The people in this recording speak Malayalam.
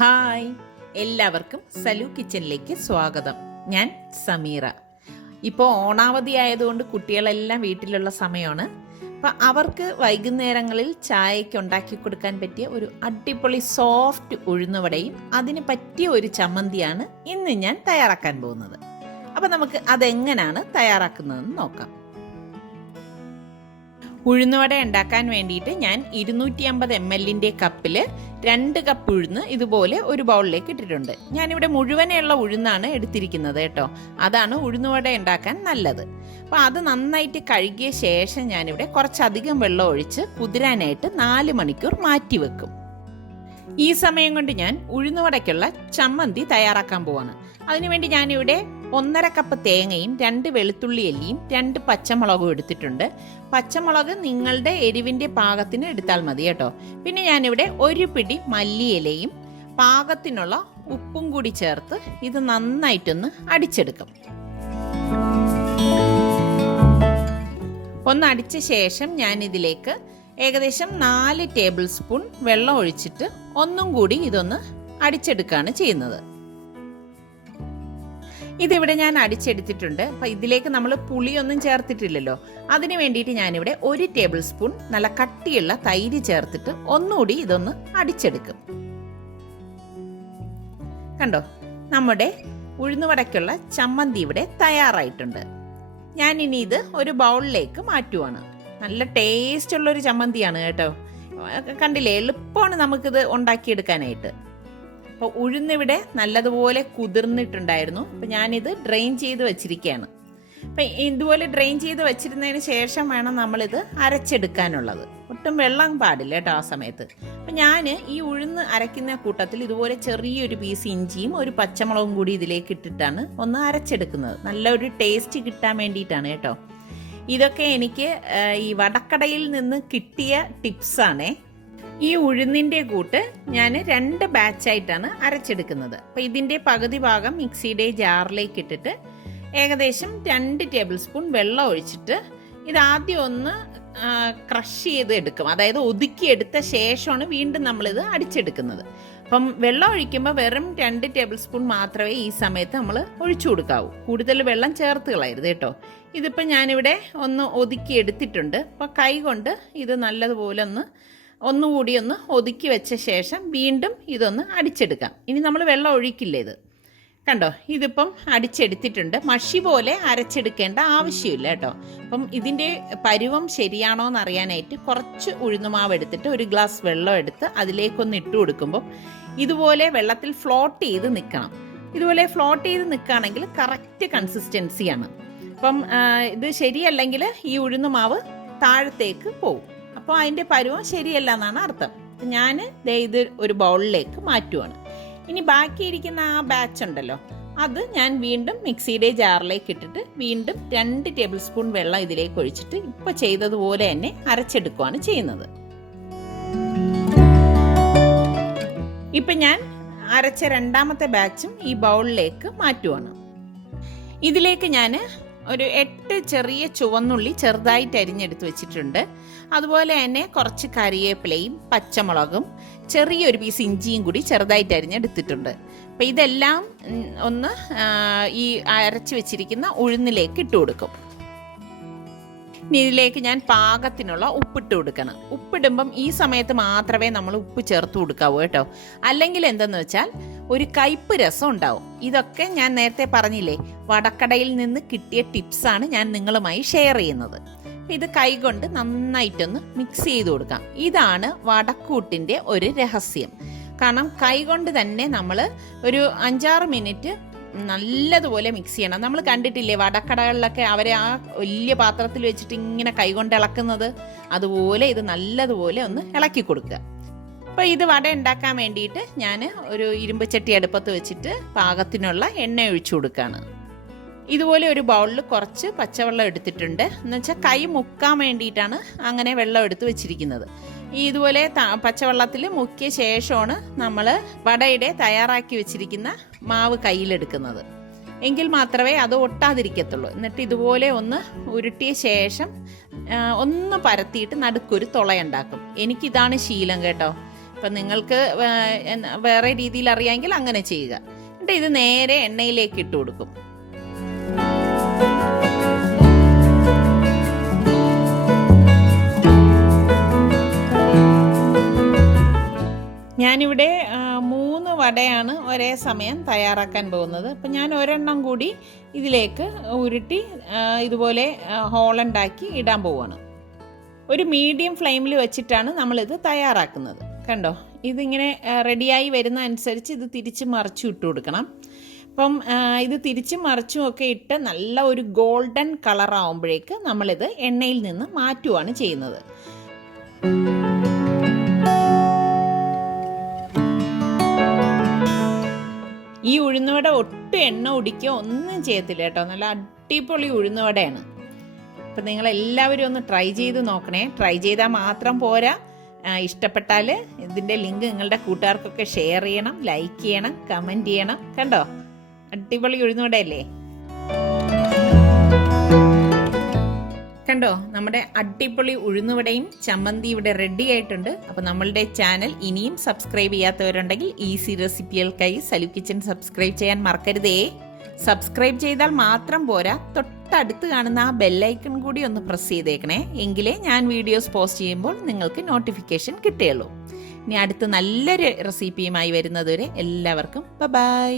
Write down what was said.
ഹായ്, എല്ലാവർക്കും സലു കിച്ചണിലേക്ക് സ്വാഗതം. ഞാൻ സമീറ. ഇപ്പോൾ ഓണാവധി ആയതുകൊണ്ട് കുട്ടികളെല്ലാം വീട്ടിലുള്ള സമയമാണ്. അപ്പം അവർക്ക് വൈകുന്നേരങ്ങളിൽ ചായയ്ക്ക് ഉണ്ടാക്കി കൊടുക്കാൻ പറ്റിയ ഒരു അടിപൊളി സോഫ്റ്റ് ഉഴുന്നുവടയും അതിന് പറ്റിയ ഒരു ചമ്മന്തിയാണ് ഇന്ന് ഞാൻ തയ്യാറാക്കാൻ പോകുന്നത്. അപ്പം നമുക്ക് അതെങ്ങനെയാണ് തയ്യാറാക്കുന്നതെന്ന് നോക്കാം. ഉഴുന്നുവട ഉണ്ടാക്കാൻ വേണ്ടിയിട്ട് ഞാൻ 250 ml കപ്പിൽ 2 കപ്പ് ഉഴുന്ന് ഇതുപോലെ ഒരു ബൗളിലേക്ക് ഇട്ടിട്ടുണ്ട്. ഞാനിവിടെ മുഴുവനുള്ള ഉഴുന്നാണ് എടുത്തിരിക്കുന്നത് കേട്ടോ. അതാണ് ഉഴുന്നുവട ഉണ്ടാക്കാൻ നല്ലത്. അപ്പോൾ അത് നന്നായിട്ട് കഴുകിയ ശേഷം ഞാനിവിടെ കുറച്ചധികം വെള്ളം ഒഴിച്ച് കുതിരാനായിട്ട് 4 മണിക്കൂർ മാറ്റി വെക്കും. ഈ സമയം കൊണ്ട് ഞാൻ ഉഴുന്നുവടയ്ക്കുള്ള ചമ്മന്തി തയ്യാറാക്കാൻ പോവാണ്. അതിനുവേണ്ടി ഞാനിവിടെ 1.5 കപ്പ് തേങ്ങയും 2 വെളുത്തുള്ളി അല്ലിയും 2 പച്ചമുളകും എടുത്തിട്ടുണ്ട്. പച്ചമുളക് നിങ്ങളുടെ എരിവിൻ്റെ പാകത്തിന് എടുത്താൽ മതി കേട്ടോ. പിന്നെ ഞാനിവിടെ 1 പിടി മല്ലിയിലയും പാകത്തിനുള്ള ഉപ്പും കൂടി ചേർത്ത് ഇത് നന്നായിട്ടൊന്ന് അടിച്ചെടുക്കും. ഒന്ന് അടിച്ച ശേഷം ഞാനിതിലേക്ക് ഏകദേശം 4 ടേബിൾ സ്പൂൺ വെള്ളം ഒഴിച്ചിട്ട് ഒന്നും കൂടി ഇതൊന്ന് അടിച്ചെടുക്കുകയാണ് ചെയ്യുന്നത്. ഇതിവിടെ ഞാൻ അടിച്ചെടുത്തിട്ടുണ്ട്. അപ്പം ഇതിലേക്ക് നമ്മൾ പുളിയൊന്നും ചേർത്തിട്ടില്ലല്ലോ. അതിന് വേണ്ടിയിട്ട് ഞാനിവിടെ 1 ടേബിൾ സ്പൂൺ നല്ല കട്ടിയുള്ള തൈര് ചേർത്തിട്ട് ഒന്നുകൂടി ഇതൊന്ന് അടിച്ചെടുക്കും. കണ്ടോ, നമ്മുടെ ഉഴുന്നുവടയ്ക്കുള്ള ചമ്മന്തി ഇവിടെ തയ്യാറായിട്ടുണ്ട്. ഞാനിനി ഇത് ഒരു ബൗളിലേക്ക് മാറ്റുവാണ്. നല്ല ടേസ്റ്റ് ഉള്ളൊരു ചമ്മന്തിയാണ് കേട്ടോ. കണ്ടില്ലേ, എളുപ്പമാണ് നമുക്കിത് ഉണ്ടാക്കിയെടുക്കാനായിട്ട്. അപ്പോൾ ഉഴുന്നിവിടെ നല്ലതുപോലെ കുതിർന്നിട്ടുണ്ടായിരുന്നു. അപ്പോൾ ഞാനിത് ഡ്രെയിൻ ചെയ്ത് വെച്ചിരിക്കുകയാണ്. അപ്പം ഇതുപോലെ ഡ്രെയിൻ ചെയ്ത് വെച്ചിരുന്നതിന് ശേഷം വേണം നമ്മളിത് അരച്ചെടുക്കാനുള്ളത്. ഒട്ടും വെള്ളം പാടില്ല കേട്ടോ ആ സമയത്ത്. അപ്പം ഞാൻ ഈ ഉഴുന്ന് അരയ്ക്കുന്ന കൂട്ടത്തിൽ ഇതുപോലെ ചെറിയൊരു പീസ് ഇഞ്ചിയും ഒരു പച്ചമുളകും കൂടി ഇതിലേക്ക് ഇട്ടിട്ടാണ് ഒന്ന് അരച്ചെടുക്കുന്നത്. നല്ലൊരു ടേസ്റ്റ് കിട്ടാൻ വേണ്ടിയിട്ടാണ് കേട്ടോ. ഇതൊക്കെ എനിക്ക് ഈ വടക്കടയിൽ നിന്ന് കിട്ടിയ ടിപ്സാണേ. ഈ ഉഴുന്നിൻ്റെ കൂട്ട് ഞാൻ 2 ബാച്ചായിട്ടാണ് അരച്ചെടുക്കുന്നത്. അപ്പോൾ ഇതിൻ്റെ പകുതി ഭാഗം മിക്സിയുടെ ജാറിലേക്ക് ഇട്ടിട്ട് ഏകദേശം 2 ടേബിൾ സ്പൂൺ വെള്ളം ഒഴിച്ചിട്ട് ഇതാദ്യം ഒന്ന് ക്രഷ് ചെയ്ത് എടുക്കും. അതായത് ഒതുക്കിയെടുത്ത ശേഷമാണ് വീണ്ടും നമ്മളിത് അടിച്ചെടുക്കുന്നത്. അപ്പം വെള്ളം ഒഴിക്കുമ്പോൾ വെറും 2 ടേബിൾ സ്പൂൺ മാത്രമേ ഈ സമയത്ത് നമ്മൾ ഒഴിച്ചു കൊടുക്കാവൂ. കൂടുതൽ വെള്ളം ചേർത്ത് കളയരുത് കേട്ടോ. ഇതിപ്പോൾ ഞാനിവിടെ ഒന്ന് ഒതുക്കിയെടുത്തിട്ടുണ്ട്. അപ്പോൾ കൈ കൊണ്ട് ഇത് നല്ലതുപോലെ ഒന്നുകൂടി ഒന്ന് ഒതുക്കി വെച്ച ശേഷം വീണ്ടും ഇതൊന്ന് അടിച്ചെടുക്കാം. ഇനി നമ്മൾ വെള്ളം ഒഴിക്കില്ല. ഇത് കണ്ടോ, ഇതിപ്പം അടിച്ചെടുത്തിട്ടുണ്ട്. മഷി പോലെ അരച്ചെടുക്കേണ്ട ആവശ്യമില്ല കേട്ടോ. അപ്പം ഇതിൻ്റെ പരുവം ശരിയാണോ എന്ന് അറിയാനായിട്ട് കുറച്ച് ഉഴുന്നുമാവ് എടുത്തിട്ട് 1 ഗ്ലാസ് വെള്ളം എടുത്ത് അതിലേക്കൊന്ന് ഇട്ട് കൊടുക്കുമ്പോൾ ഇതുപോലെ വെള്ളത്തിൽ ഫ്ലോട്ട് ചെയ്ത് നിൽക്കണം. ഇതുപോലെ ഫ്ലോട്ട് ചെയ്ത് നിൽക്കുകയാണെങ്കിൽ കറക്റ്റ് കൺസിസ്റ്റൻസിയാണ്. അപ്പം ഇത് ശരിയല്ലെങ്കിൽ ഈ ഉഴുന്നുമാവ് താഴത്തേക്ക് പോകും. അപ്പോൾ അതിൻ്റെ പരുവം ശരിയല്ല എന്നാണ് അർത്ഥം. ഞാൻ ഇത് ഒരു ബൗളിലേക്ക് മാറ്റുവാണ്. ഇനി ബാക്കിയിരിക്കുന്ന ആ ബാച്ച് ഉണ്ടല്ലോ, അത് ഞാൻ വീണ്ടും മിക്സിയുടെ ജാറിലേക്ക് ഇട്ടിട്ട് വീണ്ടും 2 ടേബിൾ സ്പൂൺ വെള്ളം ഇതിലേക്ക് ഒഴിച്ചിട്ട് ഇപ്പോൾ ചെയ്തതുപോലെ തന്നെ അരച്ചെടുക്കുകയാണ് ചെയ്യുന്നത്. ഇപ്പം ഞാൻ അരച്ച 2ാമത്തെ ബാച്ചും ഈ ബൗളിലേക്ക് മാറ്റുവാണ്. ഇതിലേക്ക് ഞാൻ ഒരു 8 ചെറിയ ചുവന്നുള്ളി ചെറുതായിട്ട് അരിഞ്ഞെടുത്ത് വെച്ചിട്ടുണ്ട്. അതുപോലെ തന്നെ കുറച്ച് കറിവേപ്പിലയും പച്ചമുളകും ചെറിയൊരു പീസ് ഇഞ്ചിയും കൂടി ചെറുതായിട്ട് അരിഞ്ഞെടുത്തിട്ടുണ്ട്. അപ്പം ഇതെല്ലാം ഒന്ന് ഈ അരച്ച് വെച്ചിരിക്കുന്ന ഉഴുന്നിലേക്ക് ഇട്ട് കൊടുക്കും. ഇനി ഇതിലേക്ക് ഞാൻ പാകത്തിനുള്ള ഉപ്പിട്ട് കൊടുക്കണം. ഉപ്പിടുമ്പം ഈ സമയത്ത് മാത്രമേ നമ്മൾ ഉപ്പ് ചേർത്ത് കൊടുക്കാവൂ കേട്ടോ. അല്ലെങ്കിൽ എന്തെന്ന് വെച്ചാൽ ഒരു കയ്പ്പ് രസം ഉണ്ടാവും. ഇതൊക്കെ ഞാൻ നേരത്തെ പറഞ്ഞില്ലേ, വടക്കടയിൽ നിന്ന് കിട്ടിയ ടിപ്സാണ് ഞാൻ നിങ്ങളുമായി ഷെയർ ചെയ്യുന്നത്. ഇത് കൈകൊണ്ട് നന്നായിട്ടൊന്ന് മിക്സ് ചെയ്ത് കൊടുക്കാം. ഇതാണ് വടക്കൂട്ടിൻ്റെ ഒരു രഹസ്യം. കാരണം കൈകൊണ്ട് തന്നെ നമ്മൾ ഒരു 5-6 മിനിറ്റ് നല്ലതുപോലെ മിക്സ് ചെയ്യണം. നമ്മൾ കണ്ടിട്ടില്ലേ വടക്കടകളിലൊക്കെ അവരെ ആ വലിയ പാത്രത്തിൽ വെച്ചിട്ട് ഇങ്ങനെ കൈകൊണ്ട് ഇളക്കുന്നത്, അതുപോലെ ഇത് നല്ലതുപോലെ ഒന്ന് ഇളക്കി കൊടുക്കുക. അപ്പോൾ ഇത് വട ഉണ്ടാക്കാൻ വേണ്ടിയിട്ട് ഞാൻ ഒരു ഇരുമ്പ് ചട്ടി അടുപ്പത്ത് വെച്ചിട്ട് പാകത്തിനുള്ള എണ്ണ ഒഴിച്ചു കൊടുക്കുകയാണ്. ഇതുപോലെ ഒരു ബൗളിൽ കുറച്ച് പച്ചവെള്ളം എടുത്തിട്ടുണ്ട്. എന്നുവെച്ചാൽ കൈ മുക്കാൻ വേണ്ടിയിട്ടാണ് അങ്ങനെ വെള്ളം എടുത്ത് വെച്ചിരിക്കുന്നത്. ഇതുപോലെ പച്ചവെള്ളത്തിൽ മുക്കിയ ശേഷമാണ് നമ്മൾ വടയുടെ തയ്യാറാക്കി വെച്ചിരിക്കുന്ന മാവ് കയ്യിലെടുക്കുന്നത്. എങ്കിൽ മാത്രമേ അത് ഒട്ടാതിരിക്കത്തുള്ളൂ. എന്നിട്ട് ഇതുപോലെ ഒന്ന് ഉരുട്ടിയ ശേഷം ഒന്ന് പരത്തിയിട്ട് നടുക്കൊരു തുളയുണ്ടാക്കും. എനിക്കിതാണ് ശീലം കേട്ടോ. അപ്പം നിങ്ങൾക്ക് വേറെ രീതിയിൽ അറിയാമെങ്കിൽ അങ്ങനെ ചെയ്യുക. എന്നിട്ട് ഇത് നേരെ എണ്ണയിലേക്ക് ഇട്ട് കൊടുക്കും. ഞാനിവിടെ 3 വടയാണ് ഒരേ സമയം തയ്യാറാക്കാൻ പോകുന്നത്. അപ്പം ഞാൻ ഒരെണ്ണം കൂടി ഇതിലേക്ക് ഉരുട്ടി ഇതുപോലെ ഹോളുണ്ടാക്കി ഇടാൻ പോവുകയാണ്. ഒരു മീഡിയം ഫ്ലെയിമിൽ വെച്ചിട്ടാണ് നമ്മളിത് തയ്യാറാക്കുന്നത്. കണ്ടോ, ഇതിങ്ങനെ റെഡിയായി വരുന്ന അനുസരിച്ച് ഇത് തിരിച്ച് മറിച്ചും ഇട്ട് കൊടുക്കണം. അപ്പം ഇത് തിരിച്ചും മറിച്ചും ഒക്കെ ഇട്ട് നല്ല ഒരു ഗോൾഡൻ കളറാവുമ്പോഴേക്ക് നമ്മളിത് എണ്ണയിൽ നിന്ന് മാറ്റുകയാണ് ചെയ്യുന്നത്. ഈ ഉഴുന്നുവട ഒട്ടും എണ്ണ ഒടിക്കുകയോ ഒന്നും ചെയ്യത്തില്ല കേട്ടോ. നല്ല അടിപൊളി ഉഴുന്നുവടയാണ്. അപ്പം നിങ്ങളെല്ലാവരും ഒന്ന് ട്രൈ ചെയ്ത് നോക്കണേ. ട്രൈ ചെയ്താൽ മാത്രം പോരാ, ഇഷ്ടപ്പെട്ടാൽ ഇതിൻ്റെ ലിങ്ക് നിങ്ങളുടെ കൂട്ടുകാർക്കൊക്കെ ഷെയർ ചെയ്യണം, ലൈക്ക് ചെയ്യണം, കമൻറ്റ് ചെയ്യണം. കണ്ടോ, അടിപൊളി ഉഴുന്നുവടയല്ലേ? കണ്ടോ, നമ്മുടെ അടിപൊളി ഉഴുന്നുവടയും ചമ്മന്തി ഇവിടെ റെഡി ആയിട്ടുണ്ട്. അപ്പോൾ നമ്മളുടെ ചാനൽ ഇനിയും സബ്സ്ക്രൈബ് ചെയ്യാത്തവരുണ്ടെങ്കിൽ ഈസി റെസിപ്പികൾക്കായി സലു കിച്ചൻ സബ്സ്ക്രൈബ് ചെയ്യാൻ മറക്കരുതേ. സബ്സ്ക്രൈബ് ചെയ്താൽ മാത്രം പോരാ, തൊട്ടടുത്ത് കാണുന്ന ആ ബെല്ലൈക്കൺ കൂടി ഒന്ന് പ്രസ് ചെയ്തേക്കണേ. എങ്കിലേ ഞാൻ വീഡിയോസ് പോസ്റ്റ് ചെയ്യുമ്പോൾ നിങ്ങൾക്ക് നോട്ടിഫിക്കേഷൻ കിട്ടുകയുള്ളൂ. ഇനി അടുത്ത് നല്ലൊരു റെസിപ്പിയുമായി വരുന്നതുവരെ എല്ലാവർക്കും ബൈ.